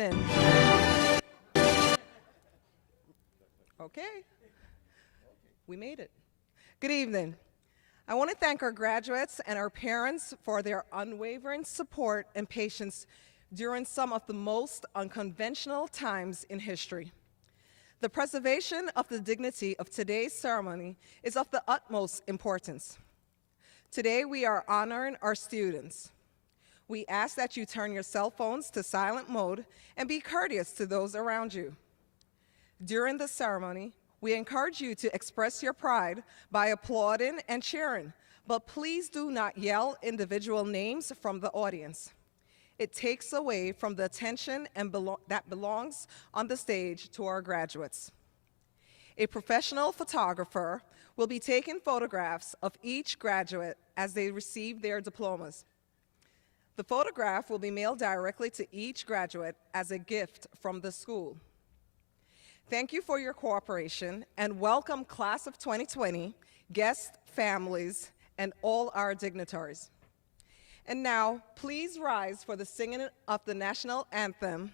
evening. Okay, we made it. Good evening. I want to thank our graduates and our parents for their unwavering support and patience during some of the most unconventional times in history. The preservation of the dignity of today's ceremony is of the utmost importance. Today we are honoring our students. We ask that you turn your cell phones to silent mode and be courteous to those around you. During the ceremony, we encourage you to express your pride by applauding and cheering, but please do not yell individual names from the audience. It takes away from the attention that belongs on the stage to our graduates. A professional photographer will be taking photographs of each graduate as they receive their diplomas. The photograph will be mailed directly to each graduate as a gift from the school. Thank you for your cooperation and welcome class of 2020, guests, families, and all our dignitaries. And now, please rise for the singing of the national anthem,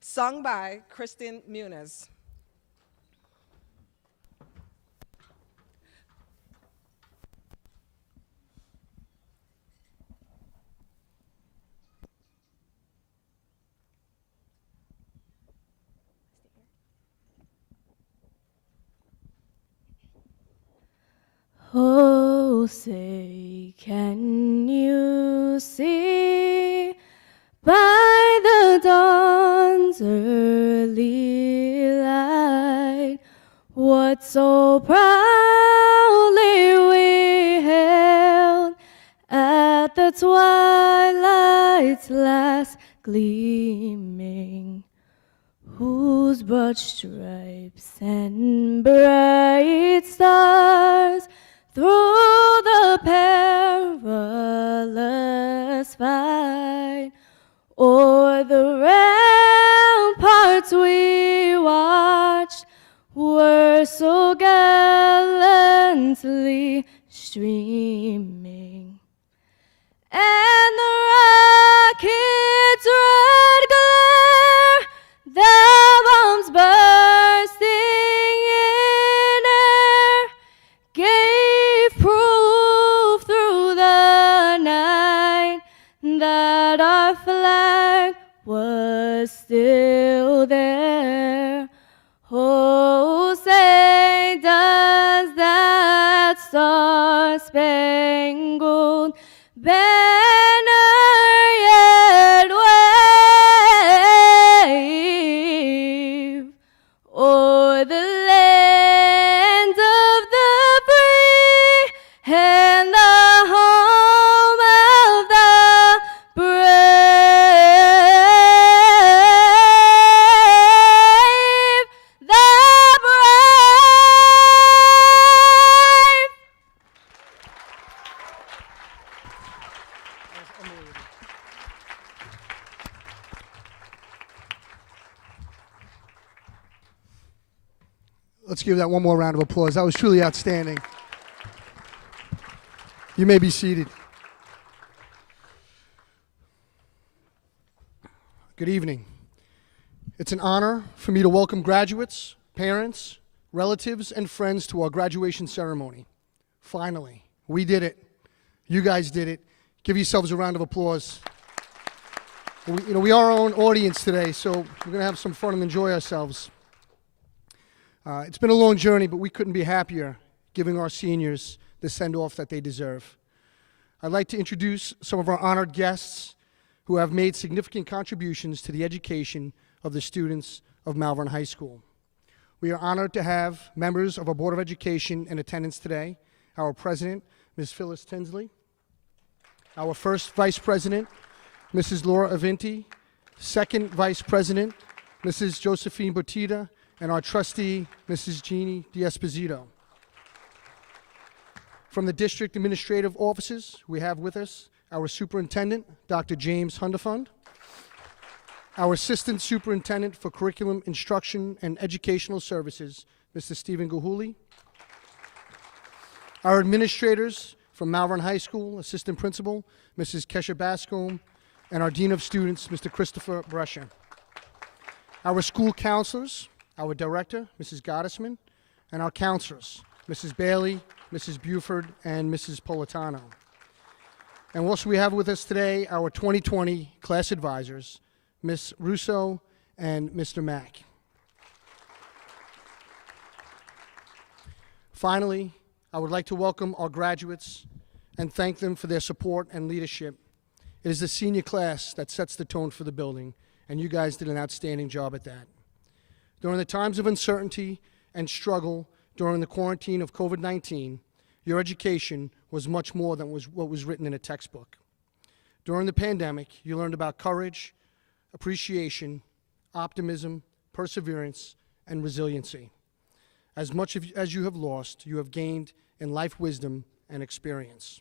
sung by Kristen Muniz. Oh, say, can you see by the dawn's early light what so proudly we hailed at the twilight's last gleaming, whose broad stripes and bright stars through the perilous fight, o'er the ramparts we watched, were so gallantly streaming, and the rocket's red glare, the bombs bursting in air, gave proof through the night that our flag was still there. Oh, say, does that star-spangled banner yet wave o'er the land of the free and the home of the brave, the brave. Let's give that one more round of applause. That was truly outstanding. You may be seated. Good evening. It's an honor for me to welcome graduates, parents, relatives, and friends to our graduation ceremony. Finally, we did it. You guys did it. Give yourselves a round of applause. We are our own audience today, so we're going to have some fun and enjoy ourselves. It's been a long journey, but we couldn't be happier giving our seniors the send-off that they deserve. I'd like to introduce some of our honored guests who have made significant contributions to the education of the students of Malverne High School. We are honored to have members of our Board of Education in attendance today, our President, Ms. Phyllis Tinsley, our first Vice President, Mrs. Laura Avinti, Second Vice President, Mrs. Josephine Botita, and our trustee, Mrs. Jeannie D'Esposito. From the district administrative offices, we have with us our superintendent, Dr. James Hundefund, our assistant superintendent for curriculum instruction and educational services, Mr. Stephen Gahuli, our administrators from Malverne High School, assistant principal, Mrs. Kesha Bascombe, and our dean of students, Mr. Christopher Brescia. our school counselors, our director, Mrs. Gottesman, and our counselors, Mrs. Bailey, Mrs. Buford, and Mrs. Politano. And also we have with us today our 2020 class advisors, Ms. Russo and Mr. Mack. Finally, I would like to welcome our graduates and thank them for their support and leadership. It is the senior class that sets the tone for the building, and you guys did an outstanding job at that. During the times of uncertainty and struggle during the quarantine of COVID-19, your education was much more than what was written in a textbook. During the pandemic, you learned about courage, appreciation, optimism, perseverance, and resiliency. As much as you have lost, you have gained in life wisdom and experience.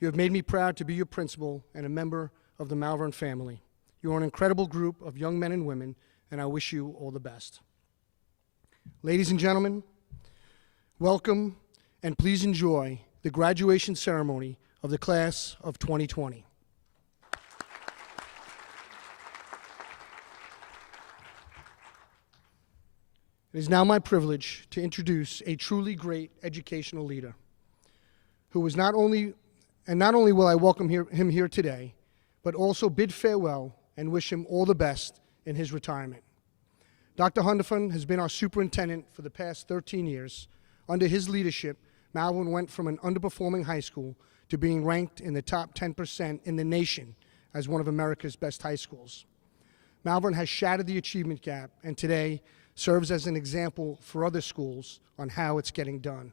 You have made me proud to be your principal and a member of the Malverne family. You are an incredible group of young men and women, and I wish you all the best. Ladies and gentlemen, welcome, and please enjoy the graduation ceremony of the class of 2020. It is now my privilege to introduce a truly great educational leader who was not only will I welcome him here today, but also bid farewell and wish him all the best in his retirement. Dr. Hundefund has been our superintendent for the past 13 years. Under his leadership, Malverne went from an underperforming high school to being ranked in the top 10% in the nation as one of America's best high schools. Malverne has shattered the achievement gap and today serves as an example for other schools on how it's getting done.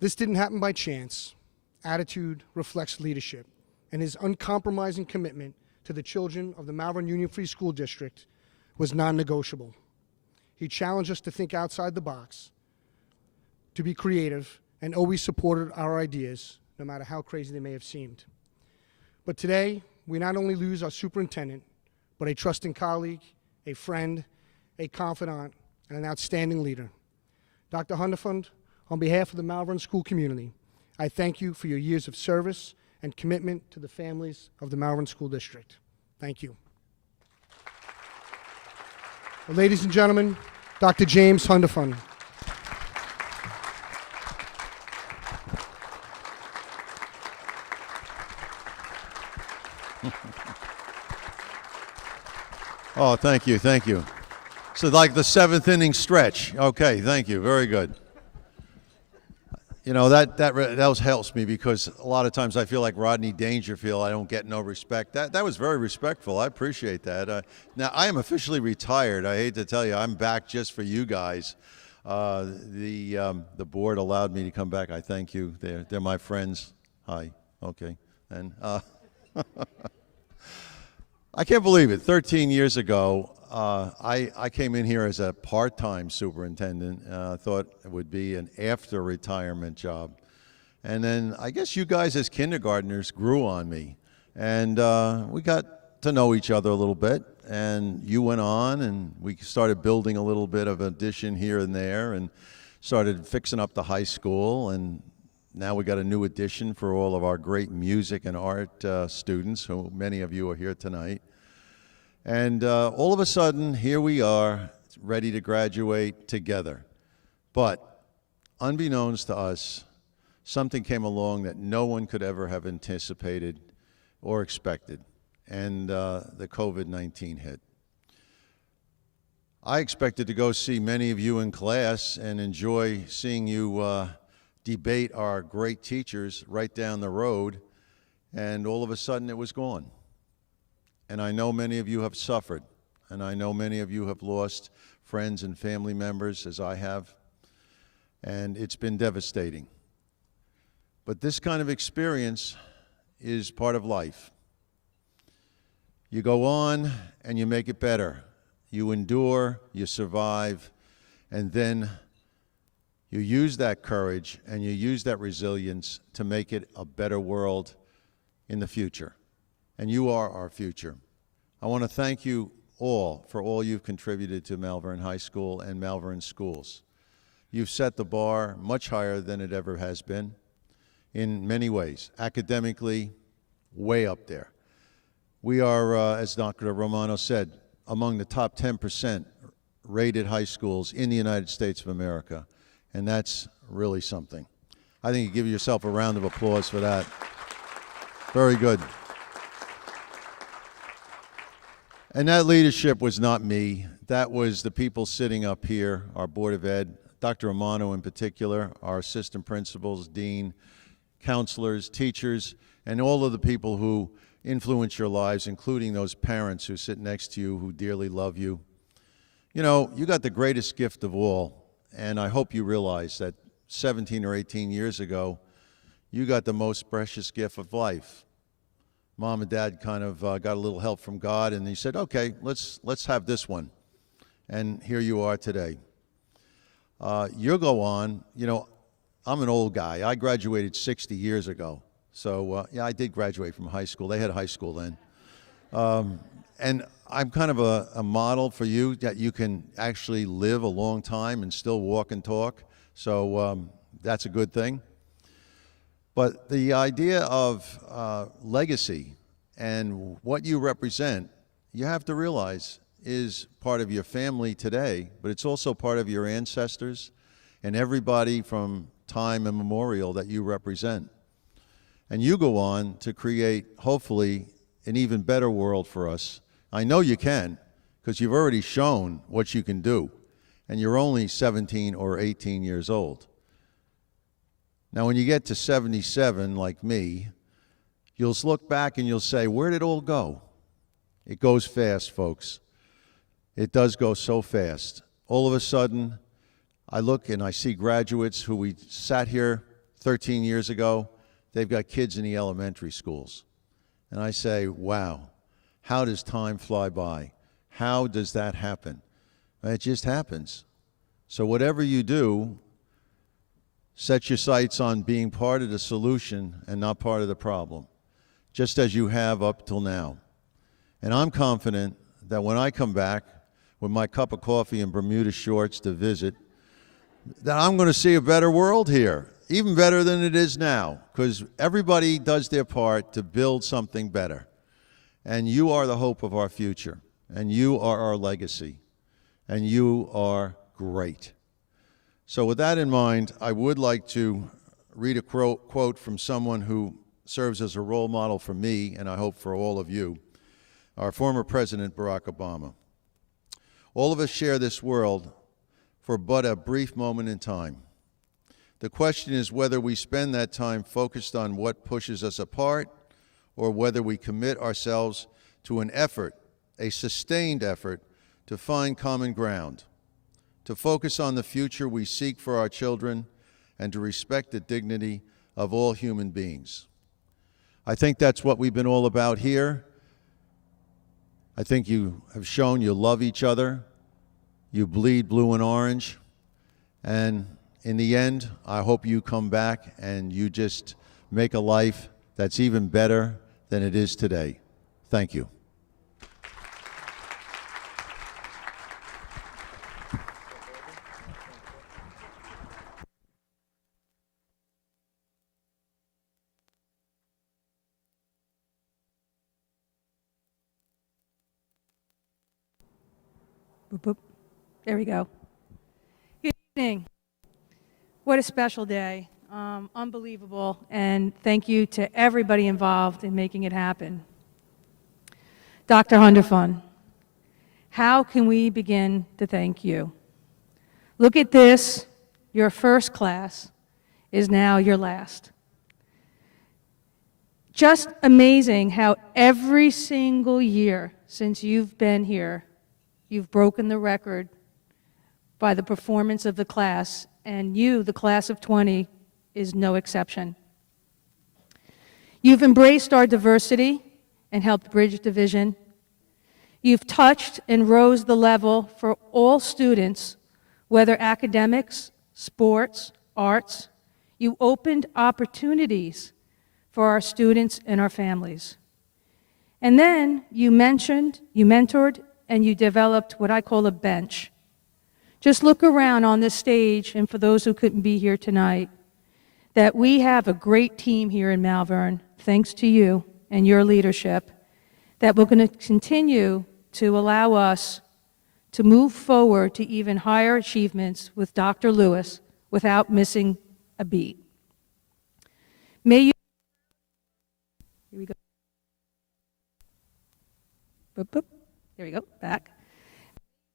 This didn't happen by chance. Attitude reflects leadership, and his uncompromising commitment to the children of the Malverne Union Free School District was non-negotiable. He challenged us to think outside the box, to be creative, and always supported our ideas, no matter how crazy they may have seemed. But today, we not only lose our superintendent, but a trusting colleague, a friend, a confidant, and an outstanding leader. Dr. Hundefund, on behalf of the Malverne school community, I thank you for your years of service and commitment to the families of the Malverne School District. Thank you. Well, ladies and gentlemen, Dr. James Hundefund. Oh, thank you, thank you. So like the 7th inning stretch. Okay, thank you, very good. You know, that helps me because a lot of times I feel like Rodney Dangerfield, I don't get no respect. That was very respectful, I appreciate that. Now, I am officially retired. I hate to tell you, I'm back just for you guys. The board allowed me to come back. I thank you. They're my friends. Hi, okay. And I can't believe it, 13 years ago, I came in here as a part-time superintendent. Thought it would be an after-retirement job. And then I guess you guys as kindergartners grew on me. And we got to know each other a little bit. And you went on, and we started building a little bit of addition here and there, and started fixing up the high school. And now we got a new addition for all of our great music and art students, who many of you are here tonight. And all of a sudden, here we are, ready to graduate together. But unbeknownst to us, something came along that no one could ever have anticipated or expected, and the COVID-19 hit. I expected to go see many of you in class and enjoy seeing you debate our great teachers right down the road, and all of a sudden it was gone. And I know many of you have suffered, and I know many of you have lost friends and family members, as I have, and it's been devastating. But this kind of experience is part of life. You go on and you make it better. You endure, you survive, and then you use that courage and you use that resilience to make it a better world in the future. And you are our future. I want to thank you all for all you've contributed to Malverne High School and Malverne schools. You've set the bar much higher than it ever has been in many ways. Academically, way up there. We are, as Dr. Romano said, among the top 10% rated high schools in the United States of America, and that's really something. I think you give yourself a round of applause for that. Very good. And that leadership was not me. That was the people sitting up here, our Board of Ed, Dr. Amano in particular, our assistant principals, dean, counselors, teachers, and all of the people who influence your lives, including those parents who sit next to you who dearly love you. You know, you got the greatest gift of all, and I hope you realize that 17 or 18 years ago, you got the most precious gift of life. Mom and Dad kind of got a little help from God, and he said, okay, let's have this one. And here you are today. You'll go on. You know, I'm an old guy. I graduated 60 years ago. So, yeah, I did graduate from high school. They had high school then. And I'm kind of a model for you that you can actually live a long time and still walk and talk. So that's a good thing. But the idea of legacy and what you represent, you have to realize is part of your family today, but it's also part of your ancestors and everybody from time immemorial that you represent. And you go on to create, hopefully, an even better world for us. I know you can, because you've already shown what you can do, and you're only 17 or 18 years old. Now, when you get to 77, like me, you'll look back and you'll say, where did it all go? It goes fast, folks. It does go so fast. All of a sudden, I look and I see graduates who we sat here 13 years ago. They've got kids in the elementary schools. And I say, wow, how does time fly by? How does that happen? It just happens. So whatever you do, set your sights on being part of the solution and not part of the problem, just as you have up till now. And I'm confident that when I come back with my cup of coffee and Bermuda shorts to visit, that I'm going to see a better world here, even better than it is now, because everybody does their part to build something better. And you are the hope of our future, and you are our legacy, and you are great. So with that in mind, I would like to read a quote from someone who serves as a role model for me, and I hope for all of you, our former President, Barack Obama. All of us share this world for but a brief moment in time. The question is whether we spend that time focused on what pushes us apart, or whether we commit ourselves to an effort, a sustained effort, to find common ground, to focus on the future we seek for our children, and to respect the dignity of all human beings. I think that's what we've been all about here. I think you have shown you love each other, you bleed blue and orange, and in the end, I hope you come back and you just make a life that's even better than it is today. Thank you. Boop, boop. There we go. Good evening. What a special day. Unbelievable. And thank you to everybody involved in making it happen. Dr. Hunderfund, how can we begin to thank you? Look at this. Your first class is now your last. Just amazing how every single year since you've been here, you've broken the record by the performance of the class, and you, the class of 20, is no exception. You've embraced our diversity and helped bridge division. You've touched and rose the level for all students, whether academics, sports, arts. You opened opportunities for our students and our families. And then you mentored, and you developed what I call a bench. Just look around on this stage, and for those who couldn't be here tonight, that we have a great team here in Malverne, thanks to you and your leadership, that we're going to continue to allow us to move forward to even higher achievements with Dr. Lewis without missing a beat. May you, here we go. Boop, boop. There we go, back.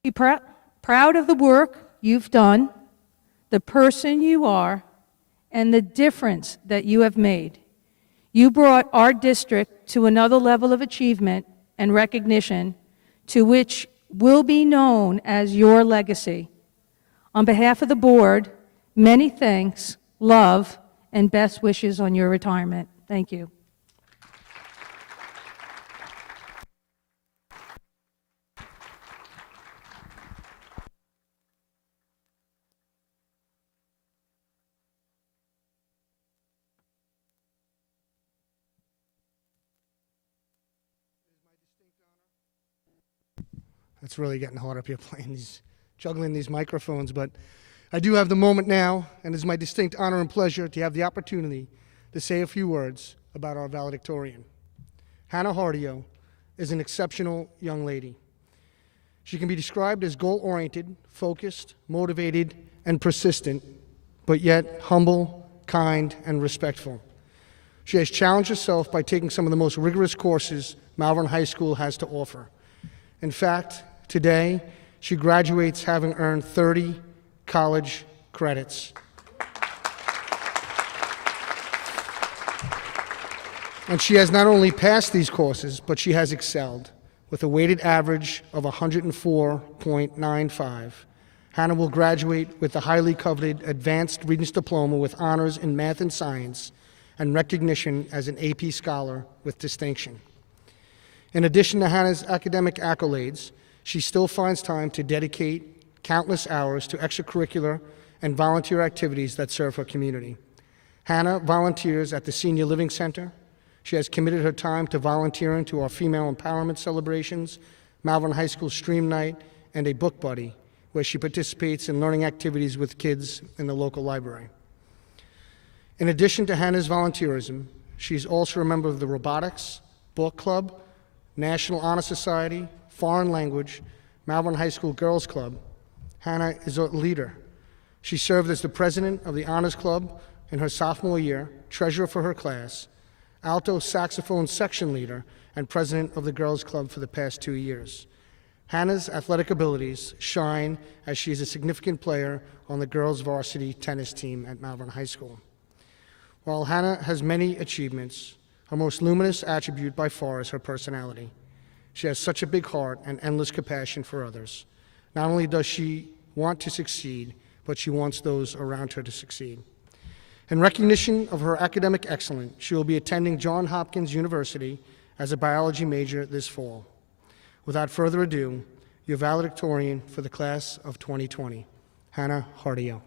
Be proud of the work you've done, the person you are, and the difference that you have made. You brought our district to another level of achievement and recognition to which will be known as your legacy. On behalf of the board, many thanks, love, and best wishes on your retirement. Thank you. It's really getting hard up here juggling these microphones, but I do have the moment now, and it's my distinct honor and pleasure to have the opportunity to say a few words about our valedictorian. Hannah Hardeo is an exceptional young lady. She can be described as goal-oriented, focused, motivated, and persistent, but yet humble, kind, and respectful. She has challenged herself by taking some of the most rigorous courses Malverne High School has to offer. In fact, today, she graduates having earned 30 college credits. And she has not only passed these courses, but she has excelled. With a weighted average of 104.95, Hannah will graduate with the highly coveted Advanced Regents Diploma with honors in math and science and recognition as an AP Scholar with distinction. In addition to Hannah's academic accolades, she still finds time to dedicate countless hours to extracurricular and volunteer activities that serve her community. Hannah volunteers at the Senior Living Center. She has committed her time to volunteering to our female empowerment celebrations, Malverne High School Stream Night, and a book buddy, where she participates in learning activities with kids in the local library. In addition to Hannah's volunteerism, she's also a member of the Robotics, Book Club, National Honor Society, Foreign Language, Malverne High School Girls Club. Hannah is a leader. She served as the president of the Honors Club in her sophomore year, treasurer for her class, alto saxophone section leader, and president of the Girls Club for the past 2 years. Hannah's athletic abilities shine as she is a significant player on the girls' varsity tennis team at Malverne High School. While Hannah has many achievements, her most luminous attribute by far is her personality. She has such a big heart and endless compassion for others. Not only does she want to succeed, but she wants those around her to succeed. In recognition of her academic excellence, she will be attending Johns Hopkins University as a biology major this fall. Without further ado, your valedictorian for the class of 2020, Hannah Hardeo.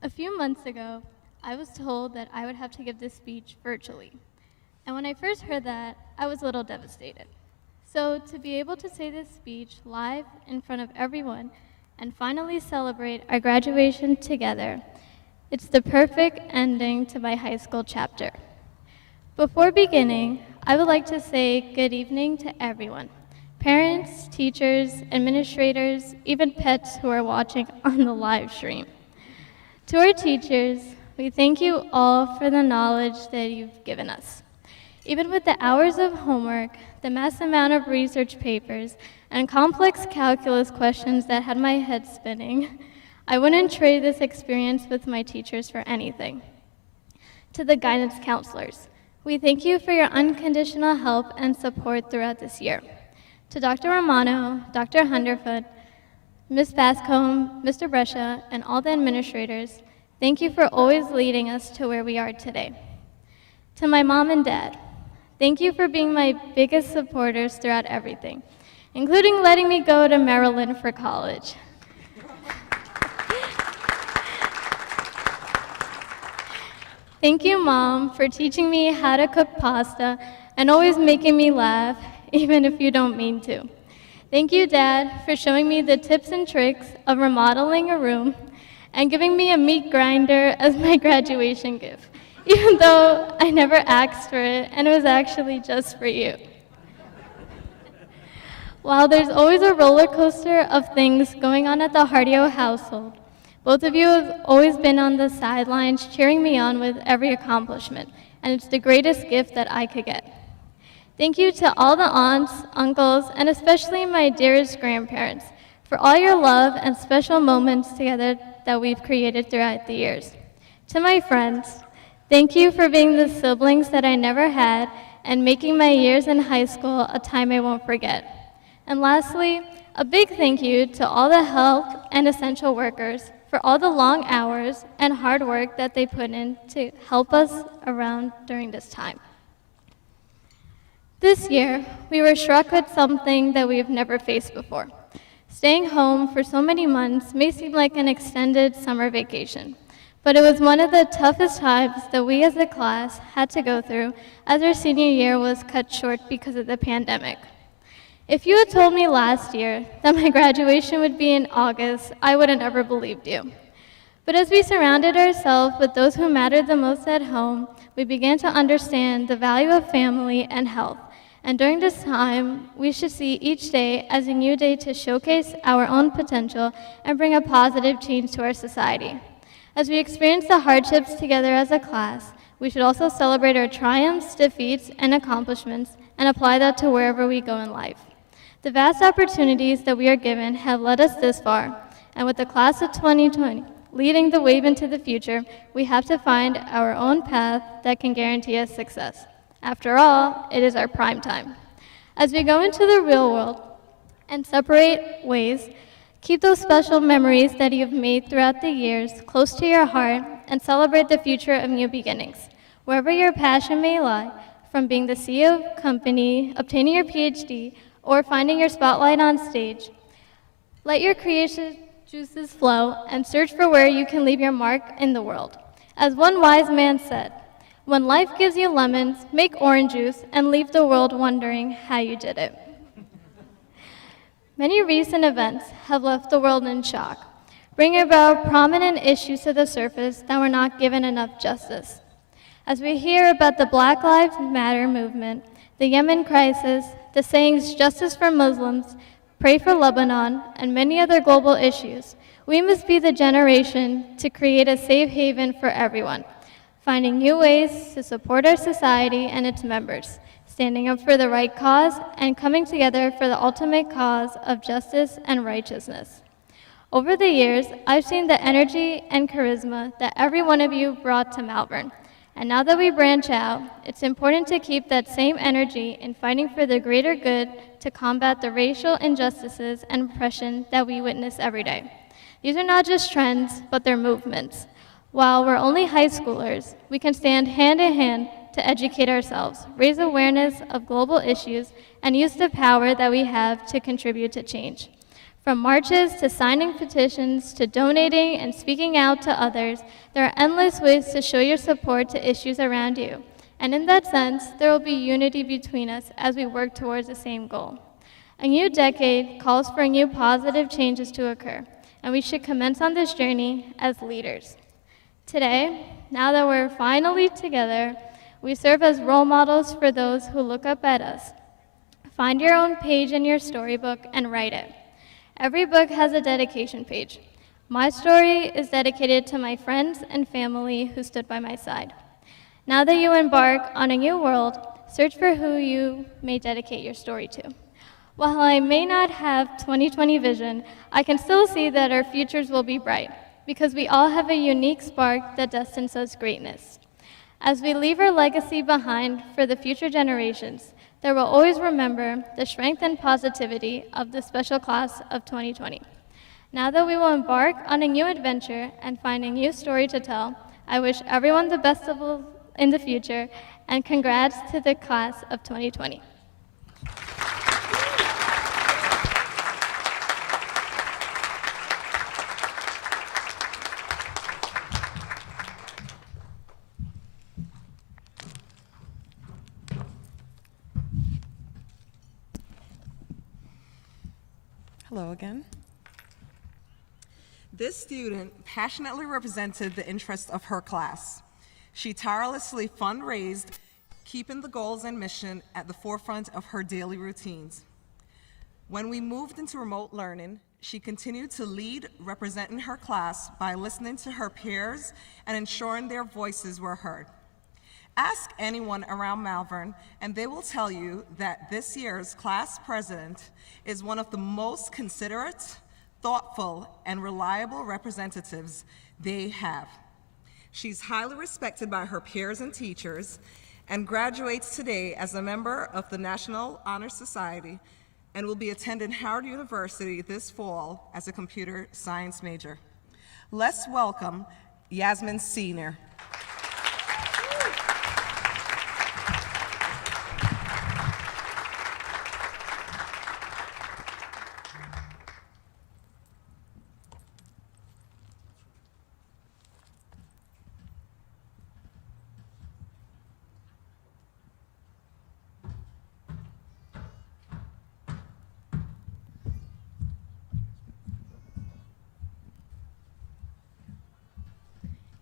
A few months ago, I was told that I would have to give this speech virtually. And when I first heard that, I was a little devastated. So to be able to say this speech live in front of everyone and finally celebrate our graduation together, it's the perfect ending to my high school chapter. Before beginning, I would like to say good evening to everyone. Parents, teachers, administrators, even pets who are watching on the live stream. To our teachers, we thank you all for the knowledge that you've given us. Even with the hours of homework, the mass amount of research papers, and complex calculus questions that had my head spinning, I wouldn't trade this experience with my teachers for anything. To the guidance counselors, we thank you for your unconditional help and support throughout this year. To Dr. Romano, Dr. Hunderfoot, Ms. Bascombe, Mr. Brescia, and all the administrators, thank you for always leading us to where we are today. To my mom and dad, thank you for being my biggest supporters throughout everything, including letting me go to Maryland for college. Thank you, Mom, for teaching me how to cook pasta and always making me laugh, even if you don't mean to. Thank you, Dad, for showing me the tips and tricks of remodeling a room and giving me a meat grinder as my graduation gift, even though I never asked for it and it was actually just for you. While there's always a roller coaster of things going on at the Hardeo household, both of you have always been on the sidelines cheering me on with every accomplishment, and it's the greatest gift that I could get. Thank you to all the aunts, uncles, and especially my dearest grandparents for all your love and special moments together that we've created throughout the years. To my friends, thank you for being the siblings that I never had and making my years in high school a time I won't forget. And lastly, a big thank you to all the health and essential workers for all the long hours and hard work that they put in to help us around during this time. This year, we were struck with something that we have never faced before. Staying home for so many months may seem like an extended summer vacation, but it was one of the toughest times that we as a class had to go through as our senior year was cut short because of the pandemic. If you had told me last year that my graduation would be in August, I would have never believed you. But as we surrounded ourselves with those who mattered the most at home, we began to understand the value of family and health. And during this time, we should see each day as a new day to showcase our own potential and bring a positive change to our society. As we experience the hardships together as a class, we should also celebrate our triumphs, defeats, and accomplishments and apply that to wherever we go in life. The vast opportunities that we are given have led us this far, and with the class of 2020 leading the wave into the future, we have to find our own path that can guarantee us success. After all, it is our prime time. As we go into the real world and separate ways, keep those special memories that you've made throughout the years close to your heart and celebrate the future of new beginnings. Wherever your passion may lie, from being the CEO of a company, obtaining your PhD, or finding your spotlight on stage, let your creative juices flow and search for where you can leave your mark in the world. As one wise man said, when life gives you lemons, make orange juice and leave the world wondering how you did it. Many recent events have left the world in shock, bringing about prominent issues to the surface that were not given enough justice. As we hear about the Black Lives Matter movement, the Yemen crisis, the sayings justice for Muslims, pray for Lebanon, and many other global issues, we must be the generation to create a safe haven for everyone, finding new ways to support our society and its members, standing up for the right cause, and coming together for the ultimate cause of justice and righteousness. Over the years, I've seen the energy and charisma that every one of you brought to Malverne. And now that we branch out, it's important to keep that same energy in fighting for the greater good to combat the racial injustices and oppression that we witness every day. These are not just trends, but they're movements. While we're only high schoolers, we can stand hand in hand to educate ourselves, raise awareness of global issues, and use the power that we have to contribute to change. From marches to signing petitions to donating and speaking out to others, there are endless ways to show your support to issues around you. And in that sense, there will be unity between us as we work towards the same goal. A new decade calls for new positive changes to occur, and we should commence on this journey as leaders. Today, now that we're finally together, we serve as role models for those who look up at us. Find your own page in your storybook and write it. Every book has a dedication page. My story is dedicated to my friends and family who stood by my side. Now that you embark on a new world, search for who you may dedicate your story to. While I may not have 2020 vision, I can still see that our futures will be bright, because we all have a unique spark that destines us greatness. As we leave our legacy behind for the future generations, they will always remember the strength and positivity of the special class of 2020. Now that we will embark on a new adventure and find a new story to tell, I wish everyone the best of luck in the future, and congrats to the class of 2020. hello again. This student passionately represented the interests of her class. She tirelessly fundraised, keeping the goals and mission at the forefront of her daily routines. When we moved into remote learning, she continued to lead, representing her class by listening to her peers and ensuring their voices were heard. Ask anyone around Malverne, and they will tell you that this year's class president is one of the most considerate, thoughtful, and reliable representatives they have. She's highly respected by her peers and teachers, and graduates today as a member of the National Honor Society, and will be attending Howard University this fall as a computer science major. Let's welcome Yasmin Senior.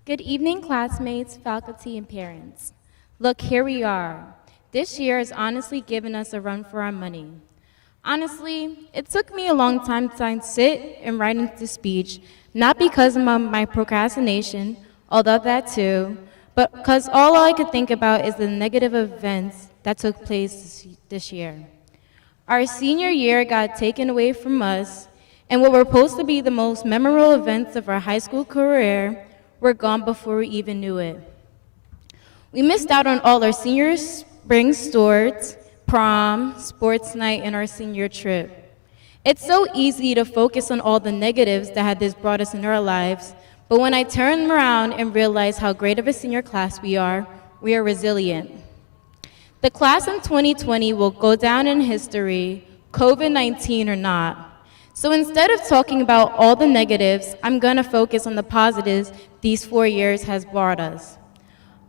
Good evening, classmates, faculty, and parents. Look, here we are. This year has honestly given us a run for our money. Honestly, it took me a long time to sit and write into speech, not because of my procrastination, although that too, but because all I could think about is the negative events that took place this year. Our senior year got taken away from us, and what were supposed to be the most memorable events of our high school career were gone before we even knew it. We missed out on all our senior spring sports, prom, sports night, and our senior trip. It's so easy to focus on all the negatives that had this brought us in our lives, but when I turn around and realize how great of a senior class we are resilient. The class in 2020 will go down in history, COVID-19 or not. So instead of talking about all the negatives, I'm gonna focus on the positives these 4 years has brought us.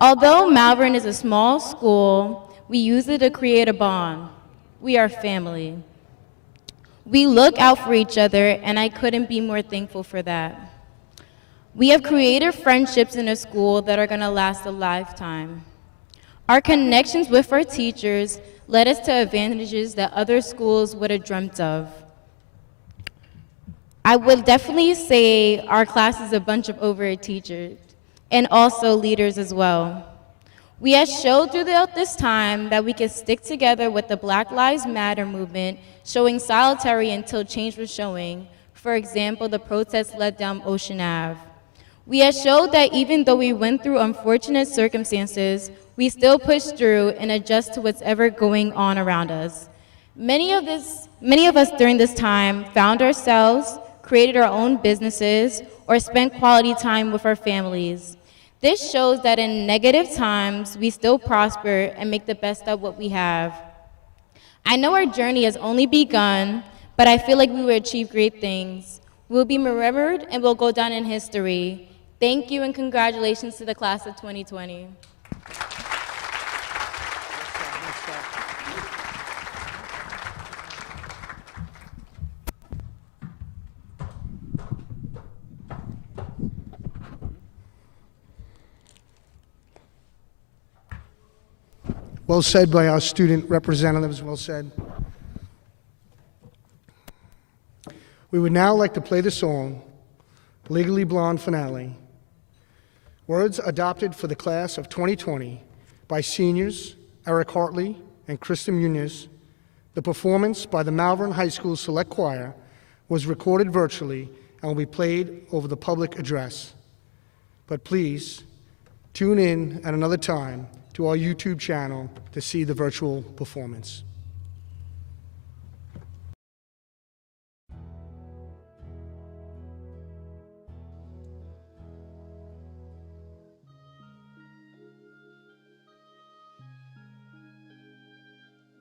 Although Malverne is a small school, we use it to create a bond. We are family. We look out for each other, and I couldn't be more thankful for that. We have created friendships in a school that are gonna last a lifetime. Our connections with our teachers led us to advantages that other schools would have dreamt of. I would definitely say our class is a bunch of overrated teachers, and also leaders as well. We have showed throughout this time that we can stick together with the Black Lives Matter movement, showing solidarity until change was showing. For example, the protests led down Ocean Ave. We have showed that even though we went through unfortunate circumstances, we still push through and adjust to what's ever going on around us. Many of us during this time found ourselves, created our own businesses, or spent quality time with our families. This shows that in negative times, we still prosper and make the best of what we have. I know our journey has only begun, but I feel like we will achieve great things. We'll be remembered and we'll go down in history. Thank you and congratulations to the class of 2020. Well said by our student representatives, well said. We would now like to play the song, Legally Blonde Finale. Words adopted for the class of 2020 by seniors Eric Hartley and Krista Muniz. The performance by the Malverne High School Select Choir was recorded virtually and will be played over the public address. But please, tune in at another time to our YouTube channel to see the virtual performance.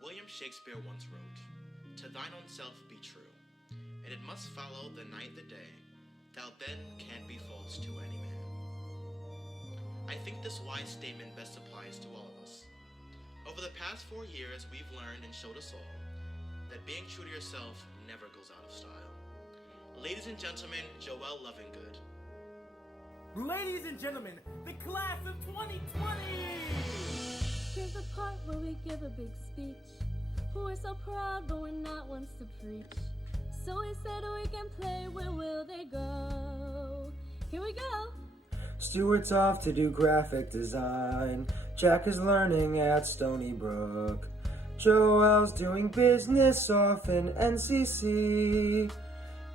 William Shakespeare once wrote, "To thine own self be true, and it must follow the night the day, thou then canst be false to any man." I think this wise statement best applies to all of us. Over the past 4 years, we've learned and showed us all that being true to yourself never goes out of style. Ladies and gentlemen, Joelle Lovingood. Ladies and gentlemen, the class of 2020! Here's the part where we give a big speech. We're so proud, but we're not ones to preach. So we said we can play, where will they go? Here we go! Stuart's off to do graphic design. Jack is learning at Stony Brook. Joelle's doing business off in NCC.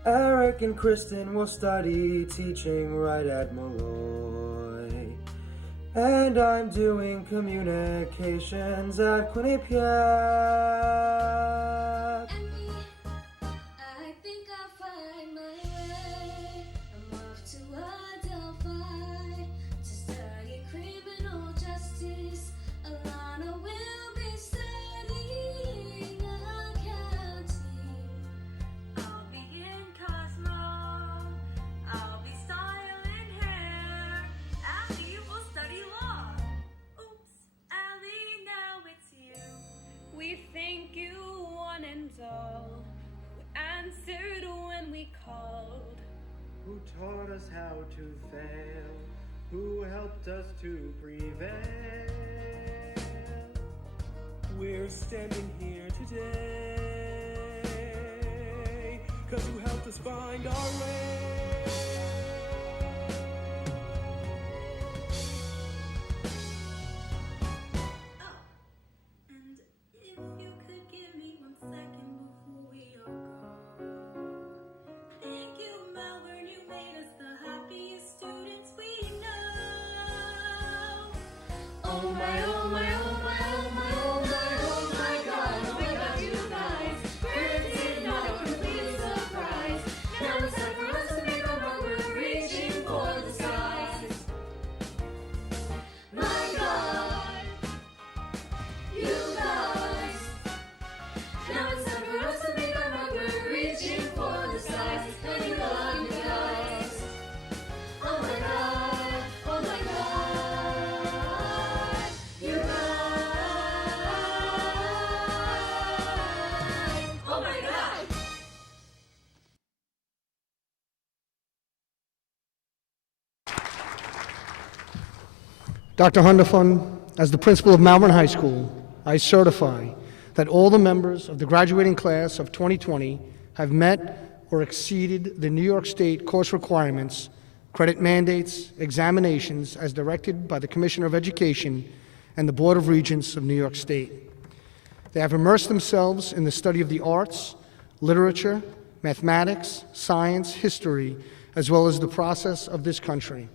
Eric and Kristen will study teaching right at Malloy. And I'm doing communications at Quinnipiac. And me, I think I'll find my way. I'm off to Adelphi to study criminal justice. Alana will be studying accounting. I'll be in Cosmo. I'll be styling hair. Allie will study law. Oops, Allie, now it's you. We thank you, one and all, who answered when we called. Who taught us how to fail? Who helped us to prevail? We're standing here today, 'cause you helped us find our way. Oh, and if you could give me 1 second before we all go. Thank you, Malverne, you made us the happiest students we know. Oh my, oh my, oh my, oh my, oh my, oh my God, you guys. Granted, not a complete surprise. Now it's time for us to make our mark, we're reaching for the skies. My God, you guys. Now it's time for us to make our mark, we're reaching for the skies. And we love you guys. Oh my God, oh my God, you guys. Oh my God. Dr. Hundafun, as the principal of Malverne High School, I certify that all the members of the graduating class of 2020 have met or exceeded the New York State course requirements, credit mandates, examinations as directed by the Commissioner of Education and the Board of Regents of New York State. They have immersed themselves in the study of the arts, literature, mathematics, science, history, as well as the process of this country.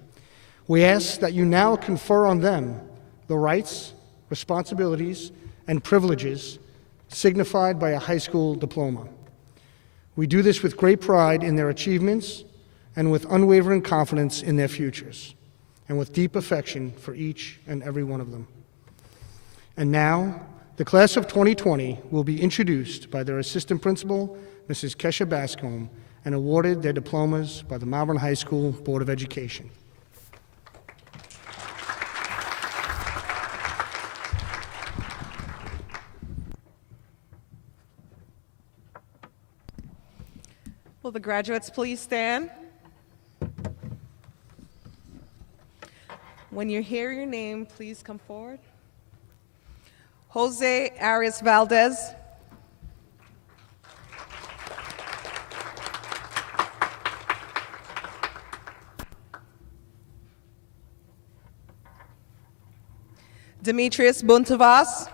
We ask that you now confer on them the rights, responsibilities, and privileges signified by a high school diploma. We do this with great pride in their achievements and with unwavering confidence in their futures, and with deep affection for each and every one of them. And now, the class of 2020 will be introduced by their assistant principal, Mrs. Kesha Bascombe, and awarded their diplomas by the Malverne High School Board of Education. Will the graduates please stand? When you hear your name, please come forward. Jose Arias Valdez. Demetrius Buntavas.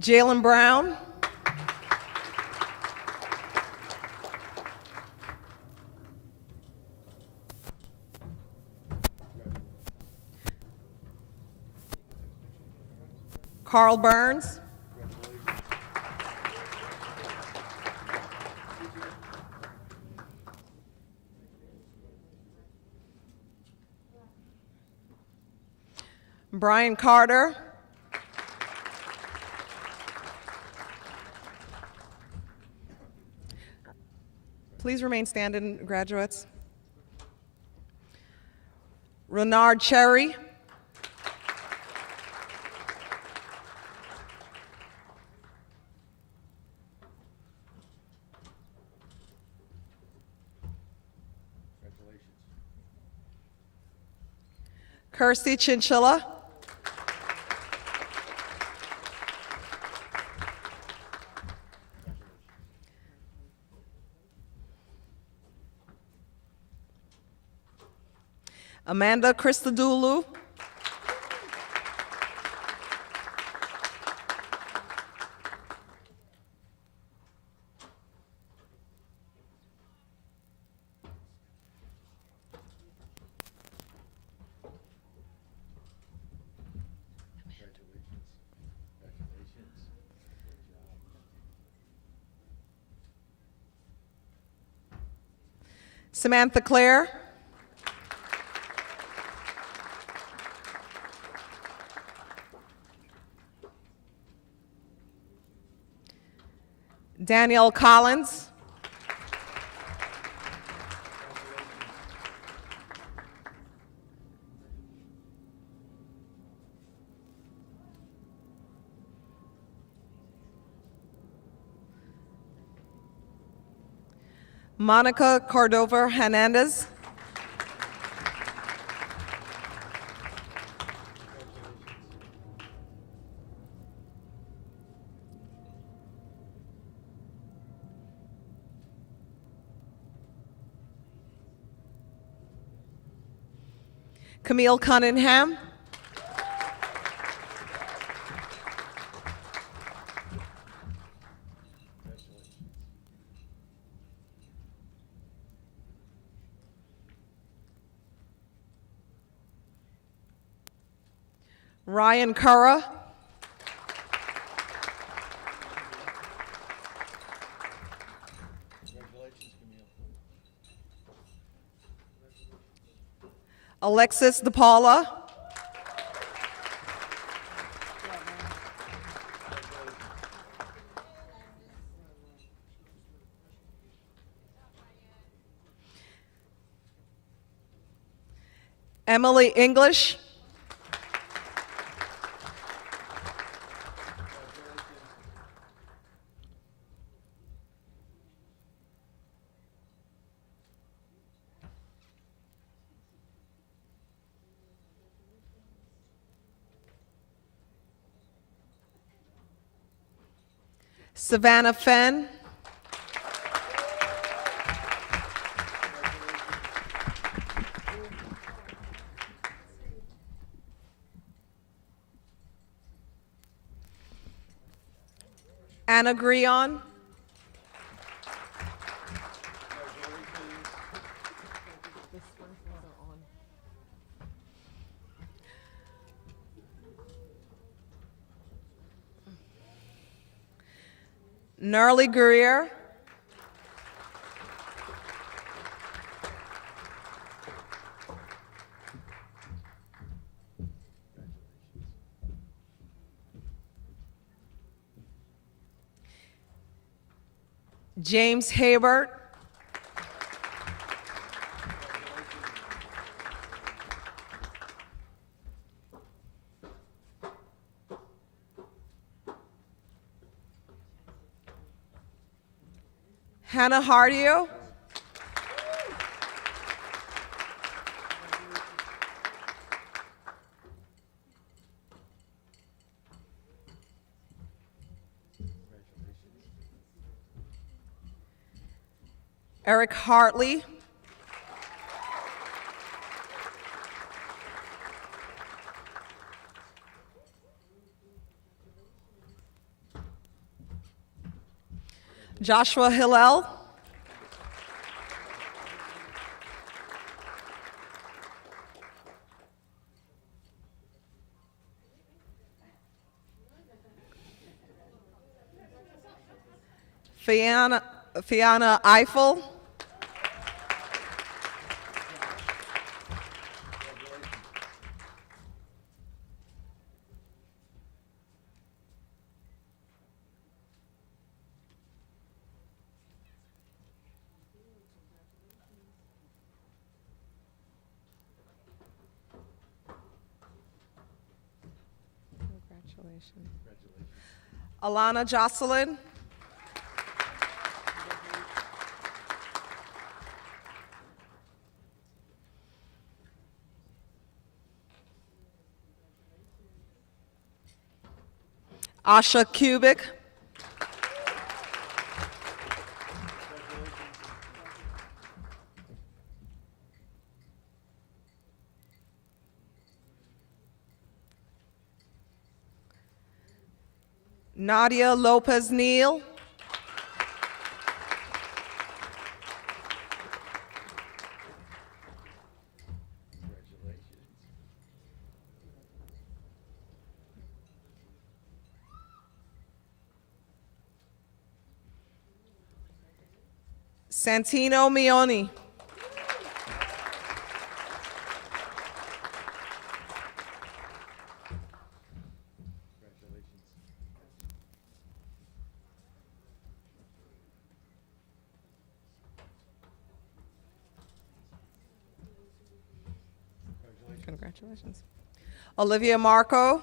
Jalen Brown. Carl Burns. Brian Carter. Please remain standing, graduates. Renard Cherry. Kirsty Chinchilla. Amanda Christodoulou. Samantha Clare. Danielle Collins. Monica Cordova Hernandez. Camille Cunningham. Ryan Curra. Alexis DePaula. Emily English. Savannah Fenn. Anna Grion. Nerly Greer. James Hayward. Hannah Hardio. Eric Hartley. Joshua Hillel. Fiona Eiffel. Congratulations. Alana Jocelyn. Asha Kubik. Nadia Lopez Neal. Santino Mioni. Congratulations. Olivia Marco.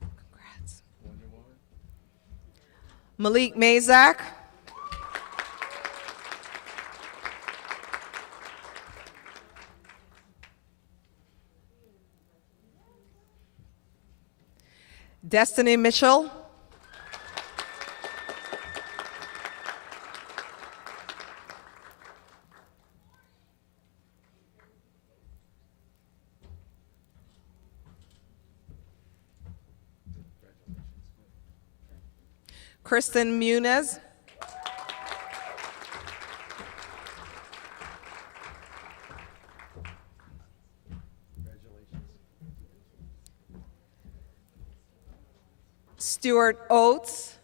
Congrats. Malik Mazak. Destiny Mitchell. Kristen Muniz. Stuart Oates.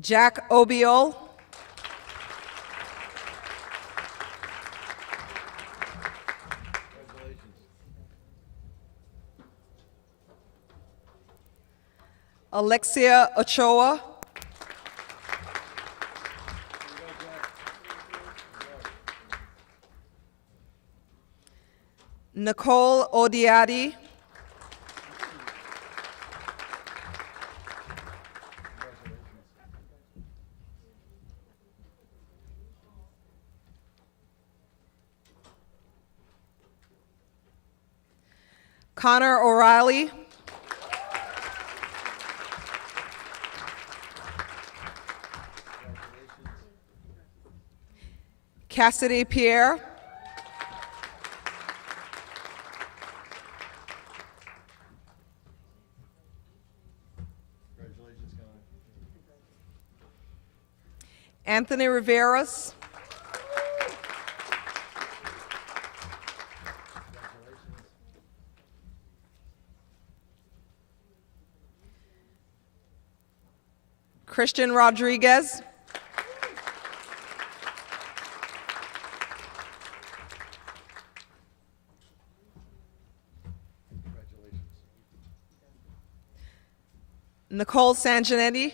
Jack Obiol. Alexia Ochoa. Nicole Odiadi. Connor O'Reilly. Cassidy Pierre. Anthony Riveras. Christian Rodriguez. Nicole Sanginetti.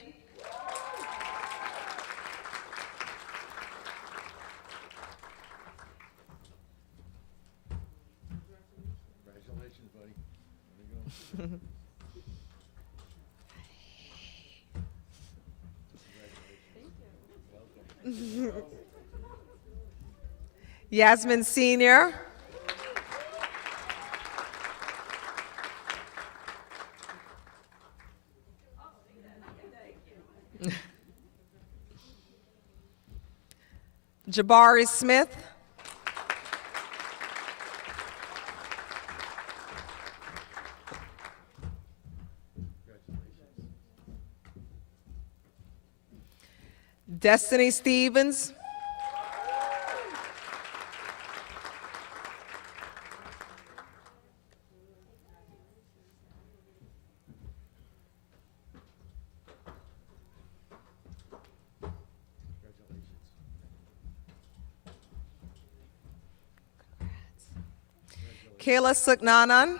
Congratulations, buddy. Yasmin Senior. Jabari Smith. Destiny Stevens. Kayla Suknanan.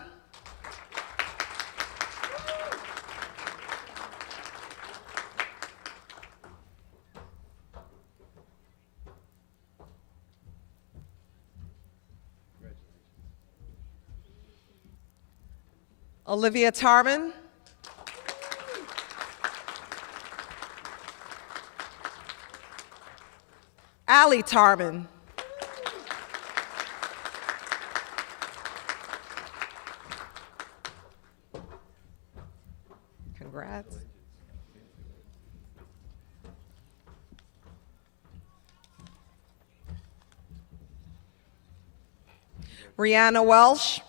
Olivia Tarman. Allie Tarman. Congrats. Rihanna Welsh.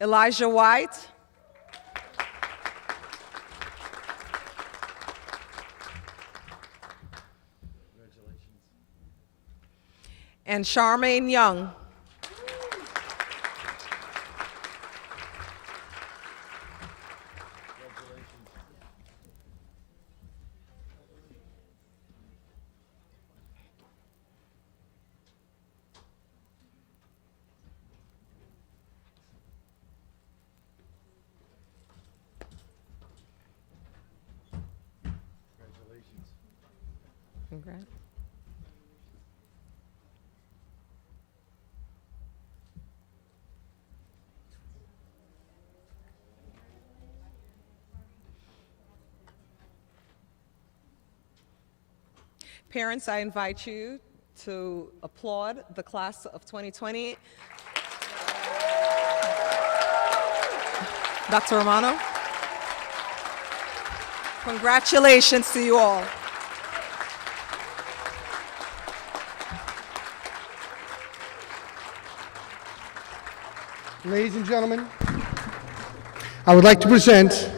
Elijah White. And Charmaine Young. Congrats. Parents, I invite you to applaud the class of 2020. Dr. Romano, congratulations to you all. Ladies and gentlemen, I would like to present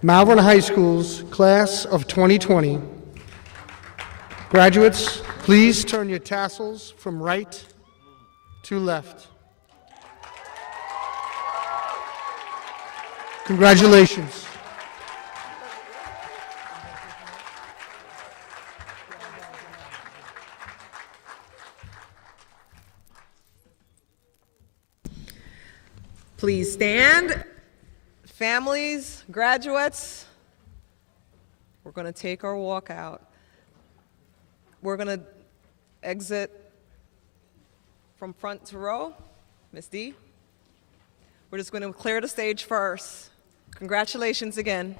Malverne High School's class of 2020. Graduates, please turn your tassels from right to left. Congratulations. Please stand. Families, graduates, we're going to take our walk out. We're going to exit from front to row. Miss D. We're just going to clear the stage first. Congratulations again.